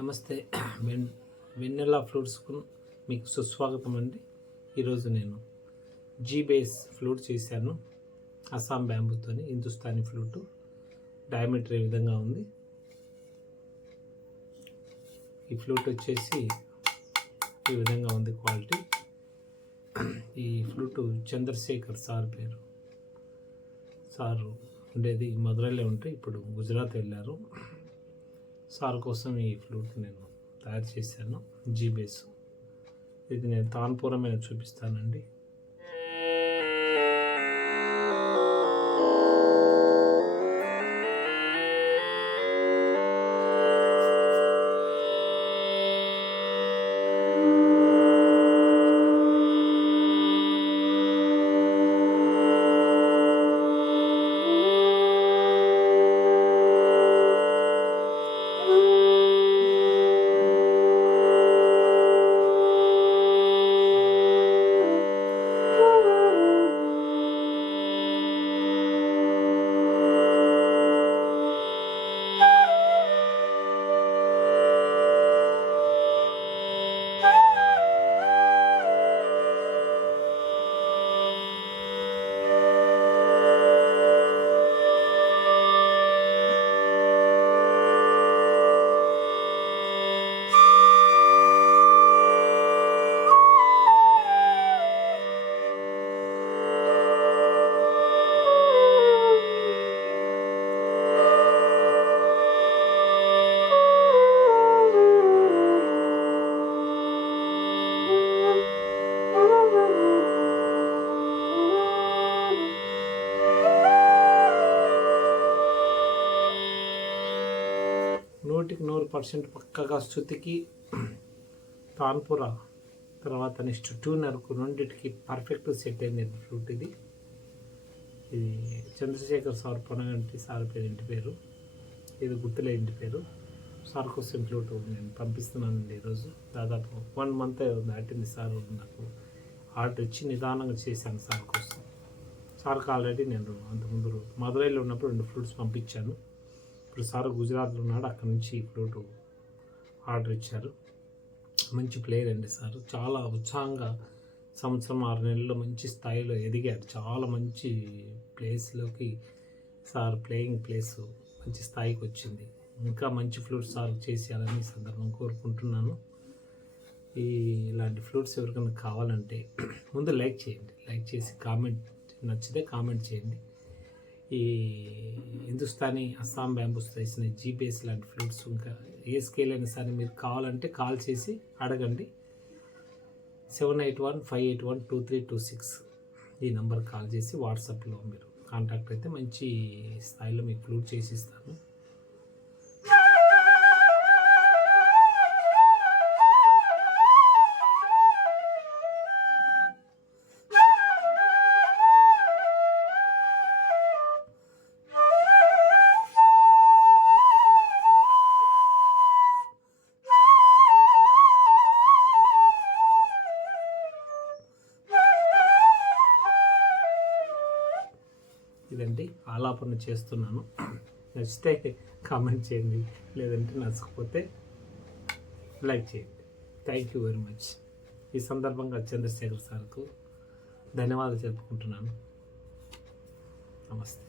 నమస్తే. వెన్నెలా ఫ్లూట్స్కు మీకు సుస్వాగతం అండి. ఈరోజు నేను జీ బేస్ ఫ్లూట్ చేశాను. అస్సాం బ్యాంబూతో హిందుస్థానీ ఫ్లూటు. డయామీటర్ ఈ విధంగా ఉంది. ఈ ఫ్లూట్ వచ్చేసి ఈ విధంగా ఉంది క్వాలిటీ. ఈ ఫ్లూటు చంద్రశేఖర్ సార్ పేరు. సారు ఉండేది మధురైలో ఉంటే ఇప్పుడు గుజరాత్ వెళ్ళారు. సార్ కోసం ఈ ఫ్లూట్ నేను తయారు చేశాను. జీ బేస్ ఇది నేను తాన్పురమైన చూపిస్తానండి. నూటికి 100% పక్కగా శృతికి, తాన్పుర తర్వాత నెక్స్ట్ ట్యూనర్కు రెండింటికి పర్ఫెక్ట్ సెట్ అయింది ఫ్లూట్. ఇది చంద్రశేఖర్ సార్ పొనగంటి సార్ పేరు, ఇంటి పేరు. ఇది గుర్తులే ఇంటి పేరు. సార్ కోసం ఫ్లూట్ నేను పంపిస్తున్నానండి. ఈరోజు దాదాపు 1 month దాటింది. సార్ నాకు ఆర్డర్ ఇచ్చి నిదానంగా చేశాను సార్ కోసం. సార్కి ఆల్రెడీ నేను అంతకుముందు మధురైలో ఉన్నప్పుడు 2 ఫ్లూట్స్ పంపించాను. ఇప్పుడు సార్ గుజరాత్లో ఉన్నాడు. అక్కడ నుంచి ఈ ఫ్లూట్ ఆర్డర్ ఇచ్చారు. మంచి ప్లేయర్ అండి సార్. చాలా ఉత్సాహంగా 1-6 నెలల్లో మంచి స్థాయిలో ఎదిగారు. చాలా మంచి ప్లేస్లోకి సార్ ప్లేయింగ్ ప్లేస్ మంచి స్థాయికి వచ్చింది. ఇంకా మంచి ఫ్లూట్స్ సార్ చేసేయాలని సందర్భం కోరుకుంటున్నాను. ఇలాంటి ఫ్లూట్స్ ఎవరికైనా కావాలంటే ముందు లైక్ చేయండి. లైక్ చేసి కామెంట్, నచ్చితే కామెంట్ చేయండి. ఈ హిందుస్థానీ అస్సాం బ్యాంబూస్ వేసిన జీ బేస్ లాంటి ఫ్లూట్స్ ఇంకా ఏ స్కేల్ అయినా సరే మీరు కావాలంటే కాల్ చేసి అడగండి. 7815812326 ఈ నెంబర్ కాల్ చేసి వాట్సాప్లో మీరు కాంటాక్ట్ అయితే మంచి స్థాయిలో మీకు ఫ్లూట్ చేసి ఇస్తాను. ఇదండి ఆలాపన చేస్తున్నాను. నచ్చితే కామెంట్ చేయండి, లేదంటే నచ్చకపోతే లైక్ చేయండి. Thank you very much. ఈ సందర్భంగా చంద్రశేఖర్ సార్కు ధన్యవాదాలు చెప్పుకుంటున్నాను. నమస్తే.